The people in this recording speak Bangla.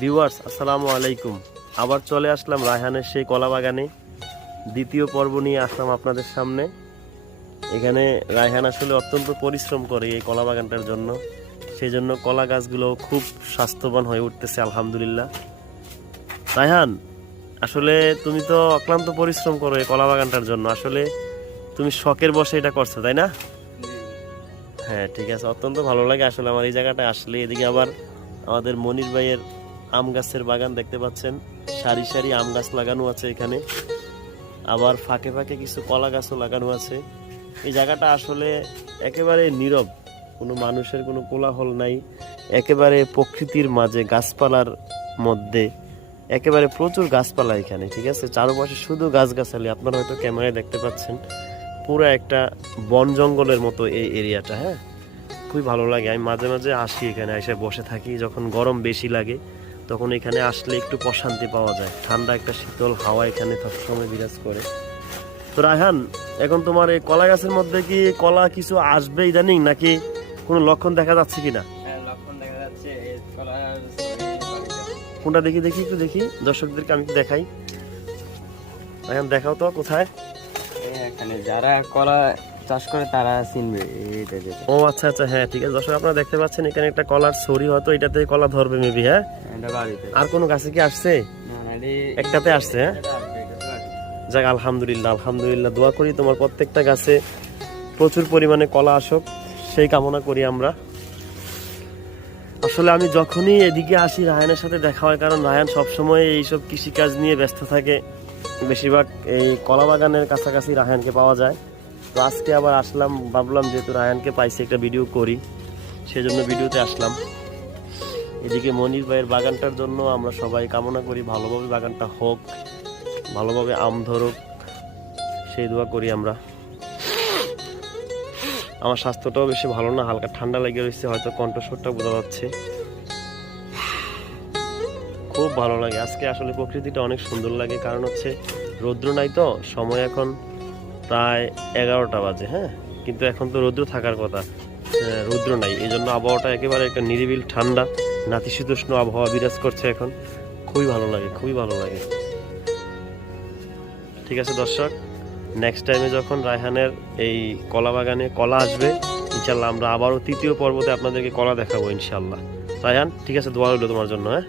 ভিউয়ার্স আসসালামু আলাইকুম। আবার চলে আসলাম রায়হানের সেই কলা বাগানে, দ্বিতীয় পর্ব নিয়ে আসলাম আপনাদের সামনে। এখানে রায়হান আসলে অত্যন্ত পরিশ্রম করে এই কলা বাগানটার জন্য, সেই জন্য কলা গাছগুলো খুব স্বাস্থ্যবান হয়ে উঠতেছে আলহামদুলিল্লাহ। রায়হান, আসলে তুমি তো অক্লান্ত পরিশ্রম করো এই কলা বাগানটার জন্য, আসলে তুমি শখের বশে এটা করছো তাই না? হ্যাঁ ঠিক আছে, অত্যন্ত ভালো লাগে আসলে আমার এই জায়গাটা আসলে। এদিকে আবার আমাদের মনির ভাইয়ের আম গাছের বাগান দেখতে পাচ্ছেন, সারি সারি আম গাছ লাগানো আছে এখানে, আবার ফাঁকে ফাঁকে কিছু কলা গাছও লাগানো আছে। এই জায়গাটা আসলে একেবারে নীরব, কোনো মানুষের কোনো কোলাহল নাই, একেবারে প্রকৃতির মাঝে গাছপালার মধ্যে, একেবারে প্রচুর গাছপালা এখানে, ঠিক আছে। চারপাশে শুধু গাছগাছালি, আপনারা হয়তো ক্যামেরায় দেখতে পাচ্ছেন, পুরো একটা বন জঙ্গলের মতো এই এরিয়াটা। হ্যাঁ, খুবই ভালো লাগে। আমি মাঝে মাঝে আসি এখানে, এসে বসে থাকি, যখন গরম বেশি লাগে তখন এখানে আসলে একটু প্রশান্তি পাওয়া যায়, ঠান্ডা একটা শীতল হাওয়া এখানে সবসময় বিরাজ করে। তো রায়হান, এখন তোমার এই কলা গাছের মধ্যে কি কলা কিছু আসবে ইদানিং, নাকি কোনো লক্ষণ দেখা যাচ্ছে কিনা? লক্ষণ দেখা যাচ্ছে কোনটা দেখি দেখি একটু দেখি, দর্শকদেরকে আমি একটু দেখাই। রায়হান দেখাও তো কোথায়। এখানে যারা কলা চাষ করে তারা চিনবে এইটা যেটা। ও আচ্ছা আচ্ছা, হ্যাঁ ঠিক আছে। দর্শক আপনারা দেখতে পাচ্ছেন এখানে একটা কলার ছড়ি, হয়তো এটাতে কলা ধরবে মেবি। হ্যাঁ, এটা বাড়িতে। আর কোনো গাছে কি আসছে? না, না, একটাতে আসছে। হ্যাঁ, এটা আসবে, এটা তো আসবে। যাক আলহামদুলিল্লাহ আলহামদুলিল্লাহ, দোয়া করি তোমার প্রত্যেকটা গাছে প্রচুর পরিমাণে কলা আসুক, সেই কামনা করি আমরা। আসলে আমি যখনই এদিকে আসি রায়হানের সাথে দেখা হয়, কারণ রায়হান সবসময় এইসব কৃষিকাজ নিয়ে ব্যস্ত থাকে, বেশিরভাগ এই কলা বাগানের কাছাকাছি রায়হানকে পাওয়া যায়। তো আজকে আবার আসলাম, ভাবলাম যেহেতু রায়হানকে পাইছি একটা ভিডিও করি, সেজন্য ভিডিওতে আসলাম। এদিকে মনির ভাইয়ের বাগানটার জন্য আমরা সবাই কামনা করি ভালোভাবে বাগানটা হোক, ভালোভাবে আম ধরুক, সেই দোয়া করি আমরা। আমার স্বাস্থ্যটাও বেশি ভালো না, হালকা ঠান্ডা লেগে রয়েছে, হয়তো কণ্ঠস্বরটা বোঝা যাচ্ছে। খুব ভালো লাগে আজকে, আসলে প্রকৃতিটা অনেক সুন্দর লাগে, কারণ হচ্ছে রৌদ্র নাই তো, সময় এখন প্রায় 11টা বাজে। হ্যাঁ, কিন্তু এখন তো রৌদ্র থাকার কথা, রৌদ্র নাই, এই জন্য আবহাওয়াটা একেবারে একটা নিরিবিল ঠান্ডা নাতিশীতোষ্ণ আবহাওয়া বিরাজ করছে এখন। খুবই ভালো লাগে, খুবই ভালো লাগে। ঠিক আছে দর্শক, নেক্সট টাইমে যখন রায়হানের এই কলা বাগানে কলা আসবে ইনশাল্লাহ, আমরা আবারও তৃতীয় পর্বতে আপনাদেরকে কলা দেখাবো ইনশাল্লাহ। রায়হান ঠিক আছে, দোয়া হইলো তোমার জন্য। হ্যাঁ।